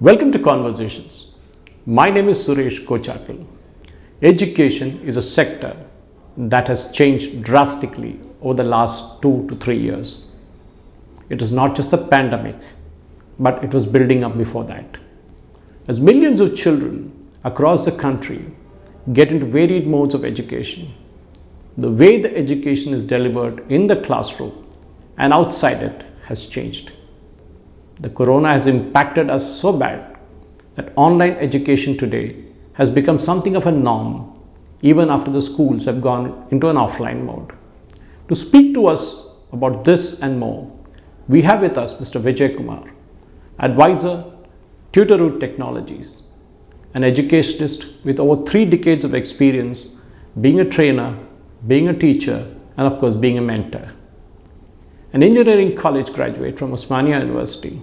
Welcome to Conversations. My name is Suresh Kochakal. Education is a sector that has changed drastically over the last 2 to 3 years. It is not just a pandemic, but it was building up before that. As millions of children across the country get into varied modes of education, the way the education is delivered in the classroom and outside it has changed. The corona has impacted us so bad that online education today has become something of a norm even after the schools have gone into an offline mode. To speak to us about this and more, we have with us Mr. Vijay Kumar, advisor, Tutorroot Technologies, an educationist with over 3 decades of experience being a trainer, being a teacher, and of course being a mentor. An engineering college graduate from Osmania University,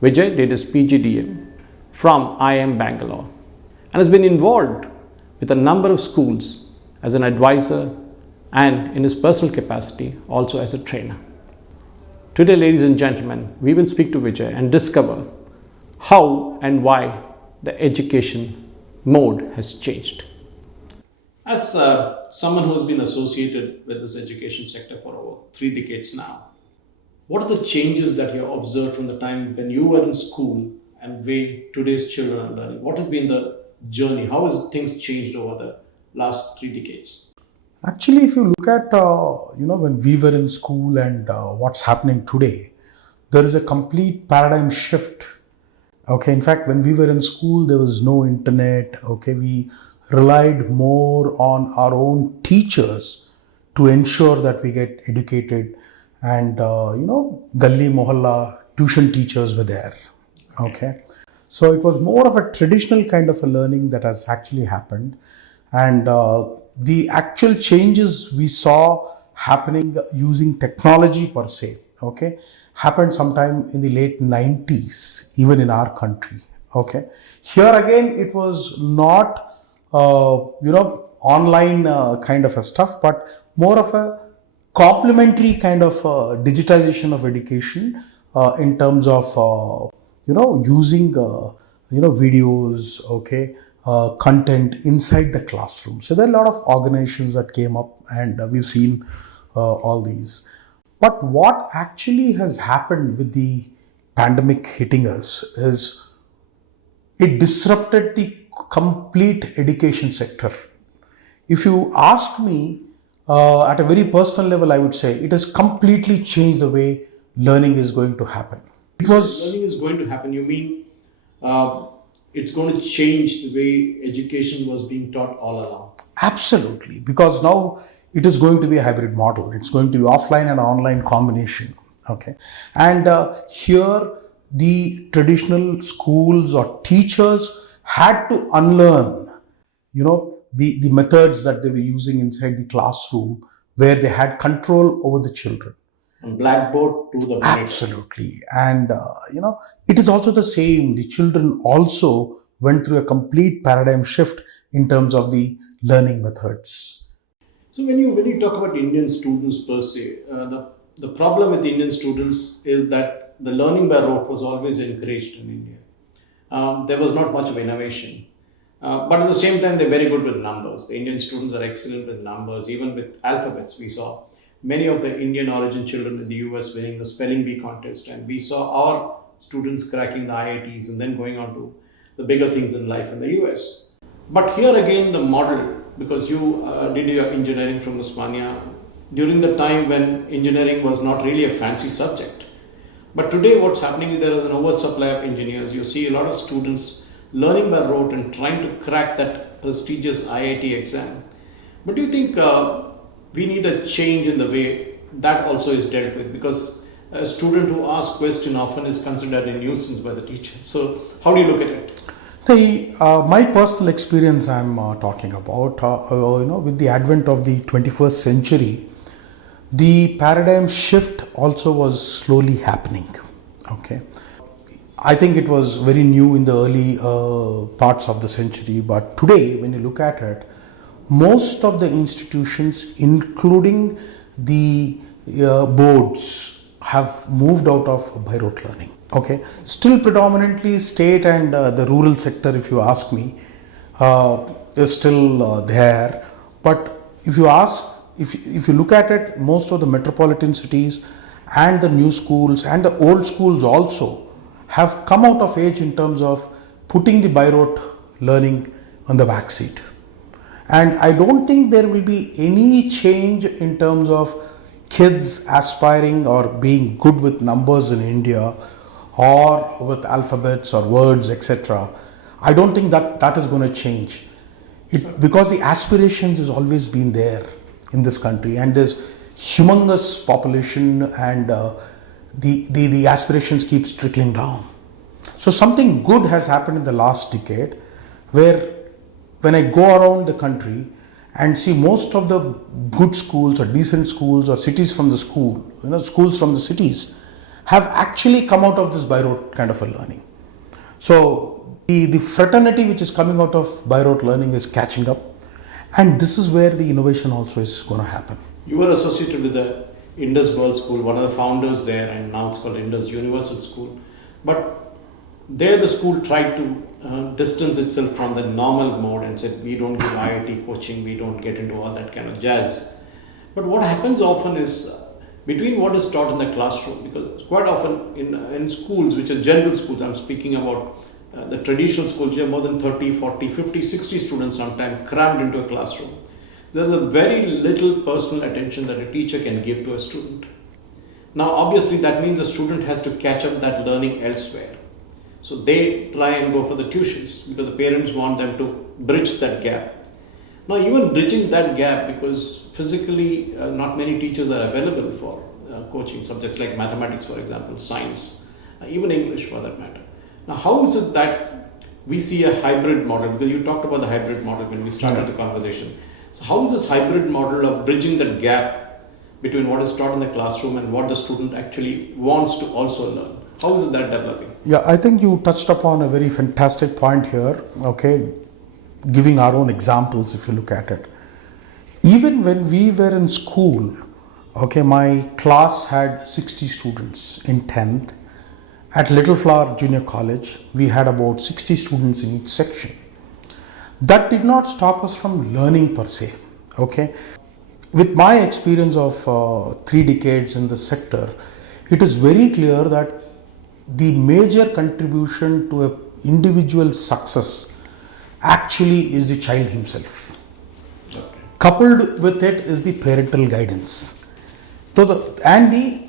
Vijay did his PGDM from IIM Bangalore and has been involved with a number of schools as an advisor and in his personal capacity also as a trainer. Today, ladies and gentlemen, we will speak to Vijay and discover how and why the education mode has changed. As someone who has been associated with this education sector for over 3 decades now, what are the changes that you have observed from the time when you were in school and way today's children are learning? What has been the journey? How has things changed over the last 3 decades? Actually, if you look at, when we were in school and what's happening today, there is a complete paradigm shift. Okay, in fact, when we were in school, there was no internet. Okay, we relied more on our own teachers to ensure that we get educated. And, Galli Mohalla tuition teachers were there. Okay. So it was more of a traditional kind of a learning that has actually happened. And the actual changes we saw happening using technology per se, okay, happened sometime in the late 90s, even in our country. Okay. Here again, it was not, online kind of a stuff, but more of a complementary kind of digitalization of education in terms of using videos, okay, content inside the classroom. So there are a lot of organizations that came up, and we've seen all these. But what actually has happened with the pandemic hitting us is it disrupted the complete education sector. If you ask me, at a very personal level, I would say it has completely changed the way learning is going to happen. Learning is going to happen. You mean it's going to change the way education was being taught all along? Absolutely, because now it is going to be a hybrid model. It's going to be offline and online combination. Okay, and here the traditional schools or teachers had to unlearn, the methods that they were using inside the classroom where they had control over the children. From blackboard to the monitor. Absolutely. And, it is also the same. The children also went through a complete paradigm shift in terms of the learning methods. So when you talk about Indian students per se, the problem with Indian students is that the learning by rote was always encouraged in India. There was not much of innovation. But at the same time, they're very good with numbers. The Indian students are excellent with numbers, even with alphabets. We saw many of the Indian origin children in the US winning the spelling bee contest, and we saw our students cracking the IITs and then going on to the bigger things in life in the US. But here again, the model, because you did your engineering from Osmania during the time when engineering was not really a fancy subject. But today what's happening is there is an oversupply of engineers. You see a lot of students learning by rote and trying to crack that prestigious IIT exam. But do you think we need a change in the way that also is dealt with? Because a student who asks question often is considered a nuisance by the teacher. So how do you look at it? My personal experience I'm talking about, with the advent of the 21st century, the paradigm shift also was slowly happening. Okay. I think it was very new in the early parts of the century, but today when you look at it, most of the institutions, including the boards, have moved out of by rote learning. Okay, still predominantly state and the rural sector, if you ask me, is still there. But if you ask, if you look at it, most of the metropolitan cities and the new schools and the old schools also have come out of age in terms of putting the by rote learning on the back seat. And I don't think there will be any change in terms of kids aspiring or being good with numbers in India or with alphabets or words, etc. I don't think that is going to change. Because the aspirations has always been there in this country, and there's humongous population, and the aspirations keeps trickling down. So something good has happened in the last decade, where when I go around the country and see most of the good schools or decent schools or cities from the school, schools from the cities have actually come out of this by rote kind of a learning. So the fraternity which is coming out of by rote learning is catching up, and this is where the innovation also is going to happen. You were associated with the Indus World School, one of the founders there, and now it's called Indus Universal School. But there the school tried to distance itself from the normal mode and said, we don't give IIT coaching, we don't get into all that kind of jazz. But what happens often is, between what is taught in the classroom, because quite often in schools, which are general schools, I'm speaking about the traditional schools, you have more than 30, 40, 50, 60 students sometimes crammed into a classroom. There's a very little personal attention that a teacher can give to a student. Now, obviously, that means the student has to catch up that learning elsewhere. So they try and go for the tuitions because the parents want them to bridge that gap. Now, even bridging that gap, because physically not many teachers are available for coaching subjects like mathematics, for example, science, even English for that matter. Now, how is it that we see a hybrid model? Because you talked about the hybrid model when we started the conversation. So how is this hybrid model of bridging that gap between what is taught in the classroom and what the student actually wants to also learn? How is it that developing? Yeah, I think you touched upon a very fantastic point here, okay, giving our own examples if you look at it. Even when we were in school, okay, my class had 60 students in 10th. At Little Flower Junior College, we had about 60 students in each section. That did not stop us from learning per se, okay. With my experience of 3 decades in the sector, it is very clear that the major contribution to an individual's success actually is the child himself. Okay. Coupled with it is the parental guidance. So and the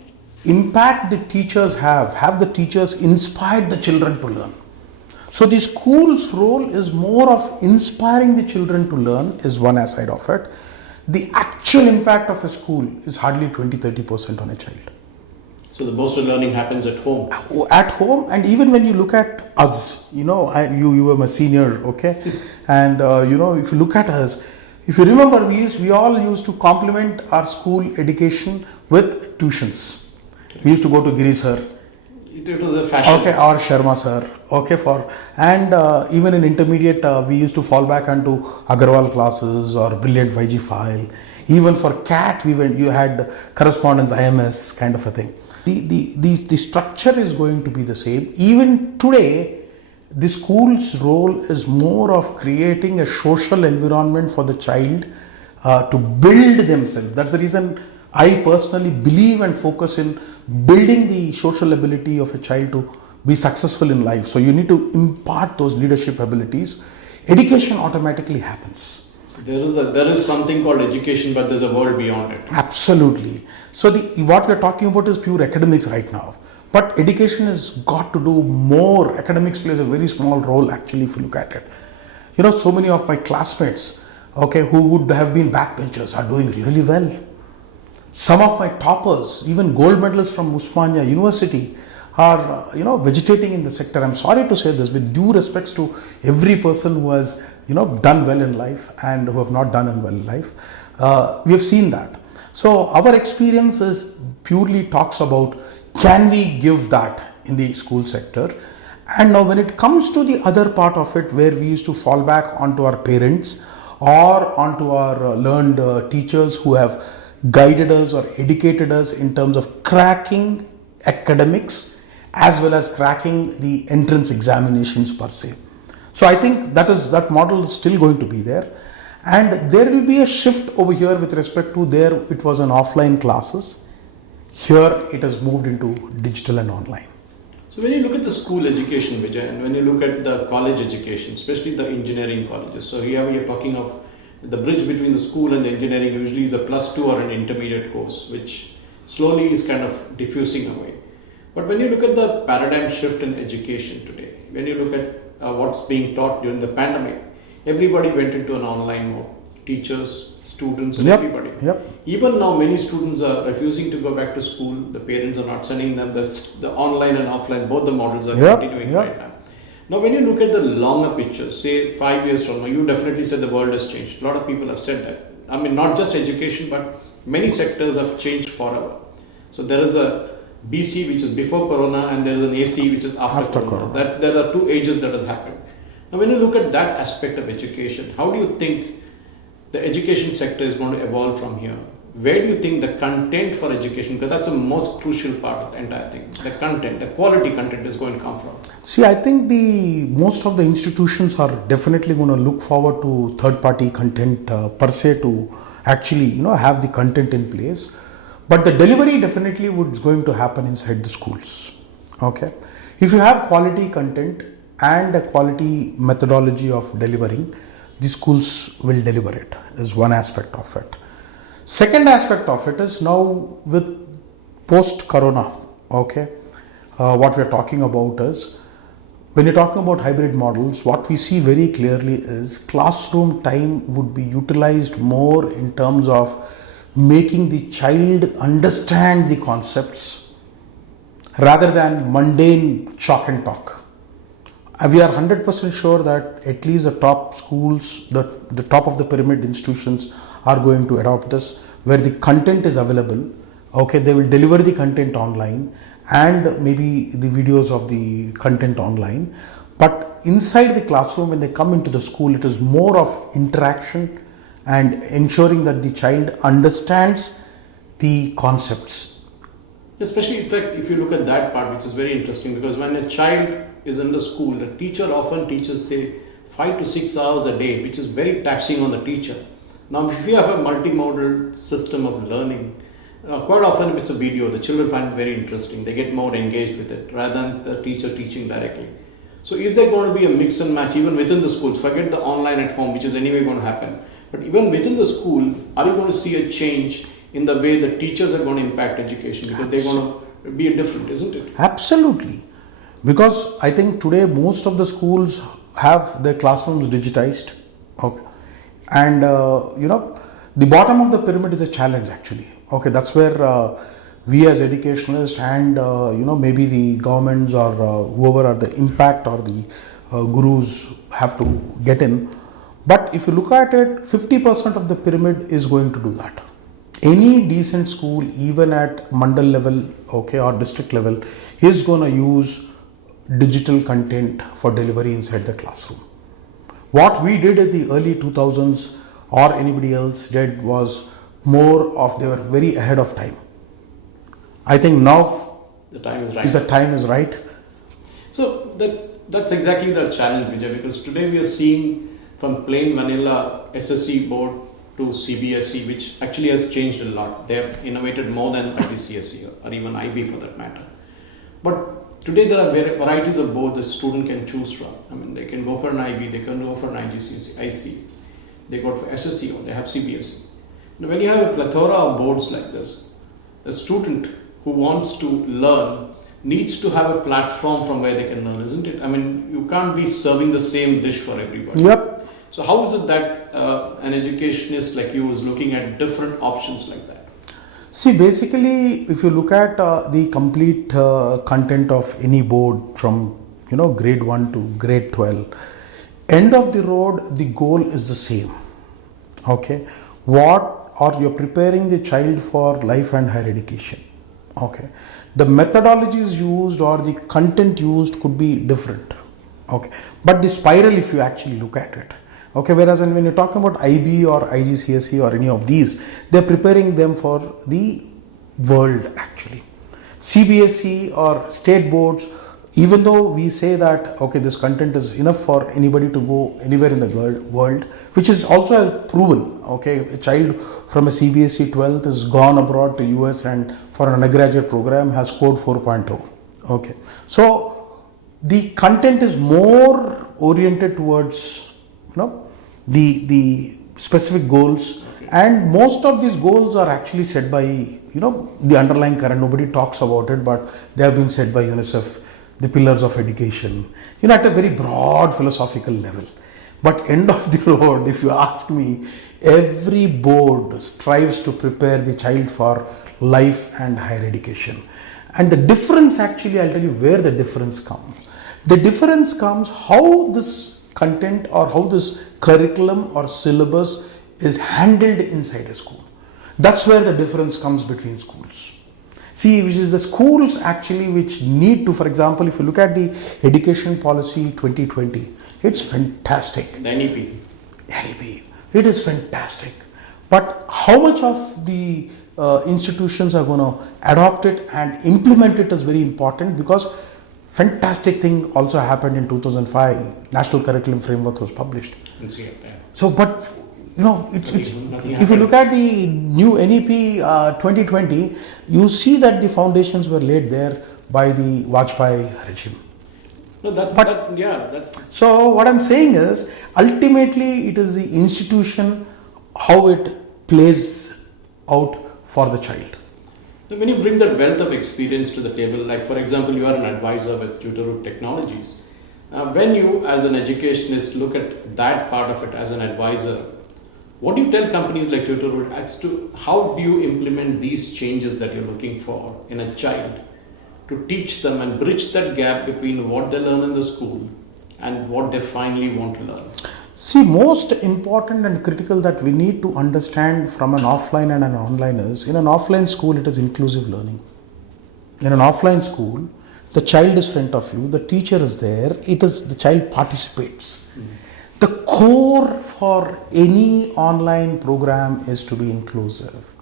impact the teachers have the teachers inspired the children to learn. So the school's role is more of inspiring the children to learn is one side of it. The actual impact of a school is hardly 20-30% on a child. So the most of learning happens at home. At home, and even when you look at us, you were my senior, okay, and if you look at us, if you remember, we all used to complement our school education with tuitions. We used to go to Giri sir. It was a fashion. Okay, or Sharma sir. Okay, even in intermediate, we used to fall back onto Agarwal classes or Brilliant YG file. Even for CAT, you had correspondence IMS kind of a thing. The structure is going to be the same. Even today, the school's role is more of creating a social environment for the child to build themselves. That's the reason I personally believe and focus in building the social ability of a child to be successful in life. So you need to impart those leadership abilities. Education automatically happens. There is something called education, but there's a world beyond it. Absolutely. So what we are talking about is pure academics right now. But education has got to do more. Academics plays a very small role actually if you look at it. So many of my classmates, okay, who would have been backbenchers are doing really well. Some of my toppers, even gold medalists from Osmania University, are vegetating in the sector. I'm sorry to say this with due respects to every person who has done well in life and who have not done well in life. We have seen that. So our experience is purely talks about can we give that in the school sector. And now when it comes to the other part of it where we used to fall back onto our parents or onto our learned teachers who have guided us or educated us in terms of cracking academics as well as cracking the entrance examinations per se. So I think that model is still going to be there, and there will be a shift over here with respect to there it was an offline classes. Here it has moved into digital and online. So when you look at the school education, Vijay, and when you look at the college education, especially the engineering colleges, so here we are talking of the bridge between the school and the engineering usually is a +2 or an intermediate course, which slowly is kind of diffusing away. But when you look at the paradigm shift in education today, when you look at what's being taught during the pandemic, everybody went into an online mode. Teachers, students, and everybody. Even now, many students are refusing to go back to school. The parents are not sending them. The online and offline, both the models are continuing right now. Now, when you look at the longer picture, say 5 years from now, you definitely said the world has changed. A lot of people have said that. I mean, not just education, but many sectors have changed forever. So there is a BC, which is before Corona, and there is an AC, which is after Corona. That there are 2 ages that has happened. Now, when you look at that aspect of education, how do you think the education sector is going to evolve from here? Where do you think the content for education, because that's the most crucial part of the entire thing, the content, the quality content is going to come from? See, I think most of the institutions are definitely going to look forward to third-party content per se to actually have the content in place, but the delivery definitely would going to happen inside the schools. Okay, if you have quality content and a quality methodology of delivering, the schools will deliver it, is one aspect of it. Second aspect of it is now with post-corona, okay, what we are talking about is, when you're talking about hybrid models, what we see very clearly is classroom time would be utilized more in terms of making the child understand the concepts rather than mundane chalk and talk. We are 100% sure that at least the top schools, the top of the pyramid institutions are going to adopt this, where the content is available. Okay, they will deliver the content online and maybe the videos of the content online. But inside the classroom, when they come into the school, it is more of interaction and ensuring that the child understands the concepts. Especially, in fact, if you look at that part, which is very interesting, because when a child is in the school, the teacher often teaches, say, 5 to 6 hours a day, which is very taxing on the teacher. Now, if you have a multimodal system of learning, quite often if it's a video, the children find it very interesting. They get more engaged with it rather than the teacher teaching directly. So is there going to be a mix and match even within the schools? Forget the online at home, which is anyway going to happen. But even within the school, are you going to see a change in the way the teachers are going to impact education? Because they're going to be different, isn't it? Absolutely. Because I think today most of the schools have their classrooms digitized. Okay. And the bottom of the pyramid is a challenge actually. Okay, that's where we as educationalists and maybe the governments or whoever are the impact or the gurus have to get in. But if you look at it, 50% of the pyramid is going to do that. Any decent school, even at mandal level, okay, or district level, is going to use digital content for delivery inside the classroom. What we did in the early 2000s or anybody else did was more of, they were very ahead of time. I think now the time is right. The time is right. So that's exactly the challenge, Vijay, because today we are seeing from plain vanilla SSC board to CBSE, which actually has changed a lot. They have innovated more than IGCSE or even IB for that matter. But today there are varieties of boards the student can choose from. I mean, they can go for an IB, they can go for an IGCSE, IC. They go for SSC or they have CBSE. Now, when you have a plethora of boards like this, a student who wants to learn needs to have a platform from where they can learn, isn't it? I mean, you can't be serving the same dish for everybody. Yep. So how is it that an educationist like you is looking at different options like that? See, basically, if you look at the complete content of any board from grade 1 to grade 12, end of the road, the goal is the same. Okay, you're preparing the child for life and higher education. Okay, the methodologies used or the content used could be different. Okay, but the spiral, if you actually look at it, okay, whereas when you're talking about IB or IGCSE or any of these, they're preparing them for the world actually. CBSE or state boards, even though we say that okay, this content is enough for anybody to go anywhere in the world, which is also proven. Okay, a child from a CBSE 12th has gone abroad to US and for an undergraduate program has scored 4.0. Okay, so the content is more oriented towards the specific goals, and most of these goals are actually set by the underlying current. Nobody talks about it, but they have been set by UNICEF, the pillars of education, at a very broad philosophical level. But end of the road, if you ask me, every board strives to prepare the child for life and higher education. And the difference, actually, I'll tell you where the difference comes. The difference comes how this content or how this curriculum or syllabus is handled inside a school. That's where the difference comes between schools. See, which is the schools actually which need to, for example, if you look at the Education Policy 2020, it's fantastic. The NEP. NEP. It is fantastic. But how much of the institutions are going to adopt it and implement it is very important, because fantastic thing also happened in 2005. National Curriculum Framework was published. So, but it's if you look at the new NEP 2020, you see that the foundations were laid there by the Vajpayee regime. No, that's. So what I'm saying is, ultimately, it is the institution how it plays out for the child. When you bring that wealth of experience to the table, like for example, you are an advisor with Tutorhood Technologies. When you, as an educationist, look at that part of it as an advisor, what do you tell companies like Tutorhood as to how do you implement these changes that you're looking for in a child to teach them and bridge that gap between what they learn in the school and what they finally want to learn? See, most important and critical that we need to understand from an offline and an online is, in an offline school, it is inclusive learning. In an offline school, the child is front of you, the teacher is there, the child participates. The core for any online program is to be inclusive.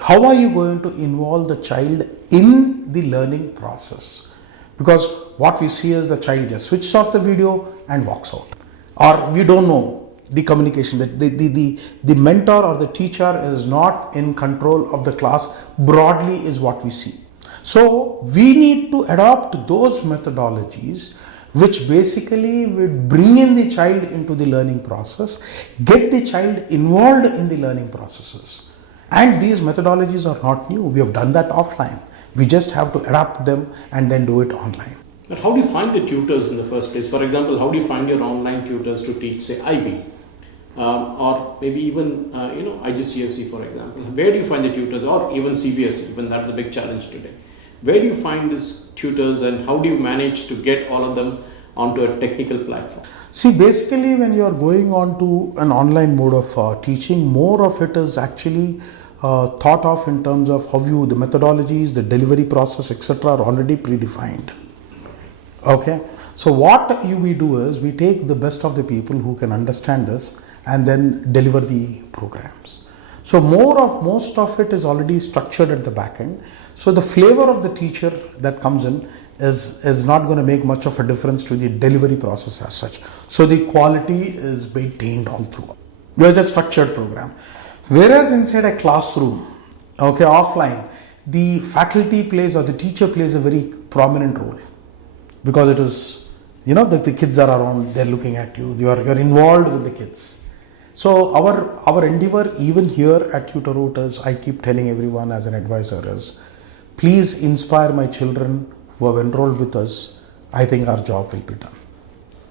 How are you going to involve the child in the learning process? Because what we see is the child just switches off the video and walks out. Or we don't know the communication, that the mentor or the teacher is not in control of the class broadly is what we see. So we need to adopt those methodologies which basically will bring in the child into the learning process, get the child involved in the learning processes. And these methodologies are not new. We have done that offline. We just have to adapt them and then do it online. But how do you find the tutors in the first place? For example, how do you find your online tutors to teach, say, IB? Or maybe even, IGCSE, for example. Where do you find the tutors? Or even CBSE, even that's a big challenge today. Where do you find these tutors and how do you manage to get all of them onto a technical platform? See, basically when you are going on to an online mode of teaching, more of it is actually thought of in terms of how the methodologies, the delivery process, etc. are already predefined. Okay, so what we do is we take the best of the people who can understand this and then deliver the programs. So most of it is already structured at the back end. So the flavor of the teacher that comes in is not going to make much of a difference to the delivery process as such. So the quality is maintained all through. There's a structured program. Whereas inside a classroom, okay, offline, the faculty plays or the teacher plays a very prominent role. Because it is, the kids are around, they're looking at you, you're involved with the kids. So our endeavor even here at Tutorhood is, I keep telling everyone as an advisor is, please inspire my children who have enrolled with us. I think our job will be done.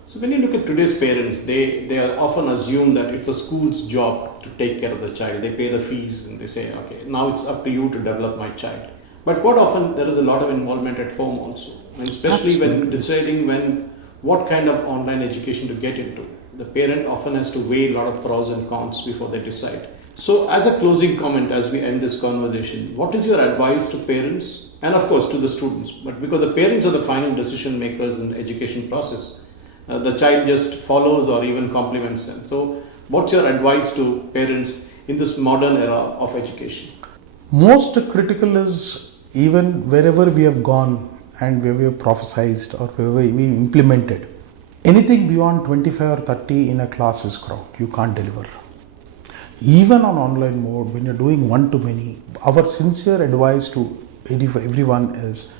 So when you look at today's parents, they often assume that it's a school's job to take care of the child. They pay the fees and they say, okay, now it's up to you to develop my child. But quite often there is a lot of involvement at home also, and especially when deciding what kind of online education to get into. The parent often has to weigh a lot of pros and cons before they decide. So as a closing comment as we end this conversation, what is your advice to parents and of course to the students? But because the parents are the final decision makers in the education process, the child just follows or even compliments them. So what's your advice to parents in this modern era of education? Most critical is even wherever we have gone and where we have prophesized or wherever we implemented, anything beyond 25 or 30 in a class is crowd. You can't deliver. Even on online mode, when you're doing one-to-many, our sincere advice to everyone is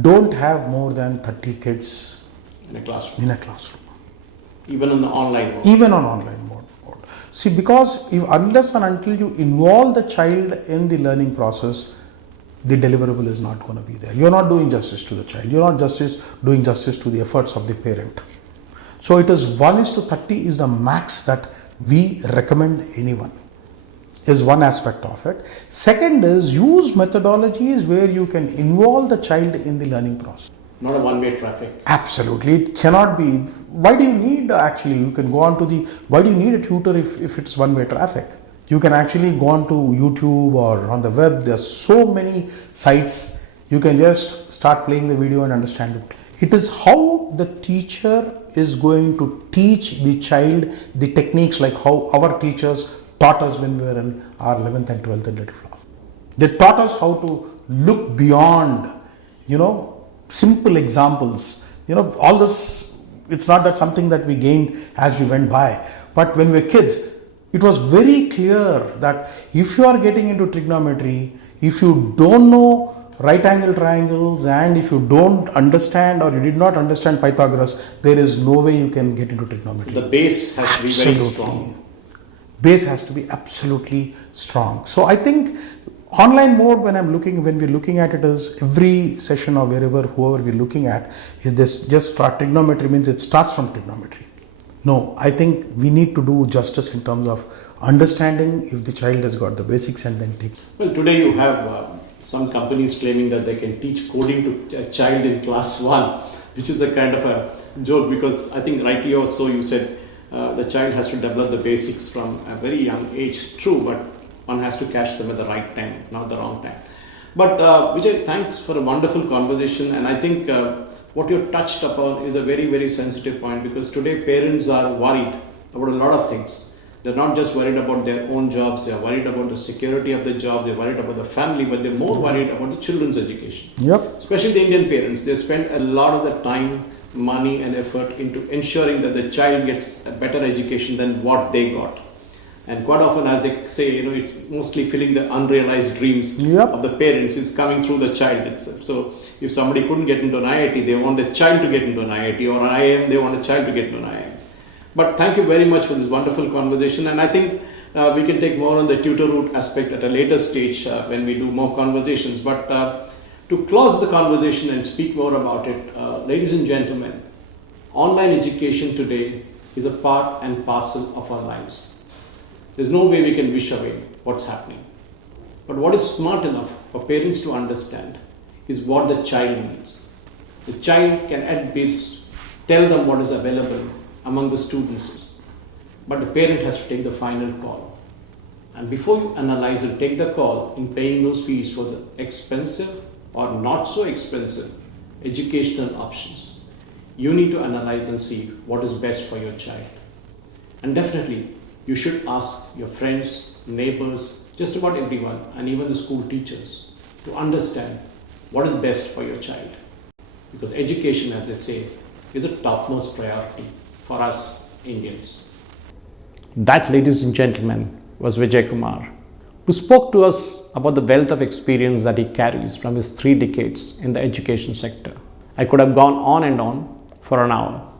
don't have more than 30 kids In a classroom. in a classroom. Even on the online mode. Even on online mode. See, because unless and until you involve the child in the learning process, the deliverable is not going to be there. You're not doing justice to the child. You're not doing justice to the efforts of the parent. So it is 1:30 is the max that we recommend anyone. Is one aspect of it. Second is use methodologies where you can involve the child in the learning process. Not a one-way traffic. Absolutely, it cannot be. Why do you need actually? You can go on to the. Why do you need a tutor if it's one-way traffic? You can actually go on to YouTube or on the web. There are so many sites. You can just start playing the video and understand it. It is how the teacher is going to teach the child the techniques, like how our teachers taught us when we were in our 11th and 12th in Little Flower. They taught us how to look beyond, simple examples. All this, it's not that something that we gained as we went by. But when we were kids, it was very clear that if you are getting into trigonometry, if you don't know right angle triangles and if you don't understand or you did not understand Pythagoras, there is no way you can get into trigonometry. The base has to be very strong. Base has to be absolutely strong. So I think online mode, when we're looking at it, is every session or whoever we're looking at, is this just start trigonometry means it starts from trigonometry. No, I think we need to do justice in terms of understanding if the child has got the basics and then take. Well, today you have some companies claiming that they can teach coding to a child in class 1, which is a kind of a joke, because I think rightly or so you said the child has to develop the basics from a very young age. True, but one has to catch them at the right time, not the wrong time. But Vijay, thanks for a wonderful conversation, and I think what you touched upon is a very, very sensitive point, because today parents are worried about a lot of things. They're not just worried about their own jobs, they're worried about the security of the job, they're worried about the family, but they're more worried about the children's education. Yep. Especially the Indian parents, they spend a lot of the time, money and effort into ensuring that the child gets a better education than what they got. And quite often, as they say, it's mostly filling the unrealized dreams of the parents is coming through the child itself. So if somebody couldn't get into an IIT, they want the child to get into an IIT, or an IIM, they want a child to get into an IIM. But thank you very much for this wonderful conversation, and I think we can take more on the tutor route aspect at a later stage when we do more conversations. But to close the conversation and speak more about it, ladies and gentlemen, online education today is a part and parcel of our lives. There's no way we can wish away what's happening. But what is smart enough for parents to understand is what the child needs. The child can at best tell them what is available among the students, but the parent has to take the final call. And before you analyze and take the call in paying those fees for the expensive or not so expensive educational options, you need to analyze and see what is best for your child. And definitely, you should ask your friends, neighbors, just about everyone, and even the school teachers to understand what is best for your child. Because education, as they say, is a topmost priority for us Indians. That, ladies and gentlemen, was Vijay Kumar, who spoke to us about the wealth of experience that he carries from his 3 decades in the education sector. I could have gone on and on for an hour,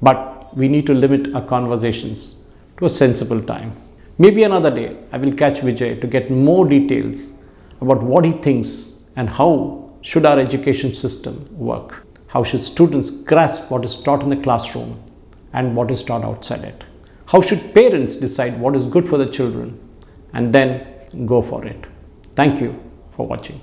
but we need to limit our conversations to a sensible time. Maybe another day I will catch Vijay to get more details about what he thinks and how should our education system work. How should students grasp what is taught in the classroom and what is taught outside it? How should parents decide what is good for the children and then go for it? Thank you for watching.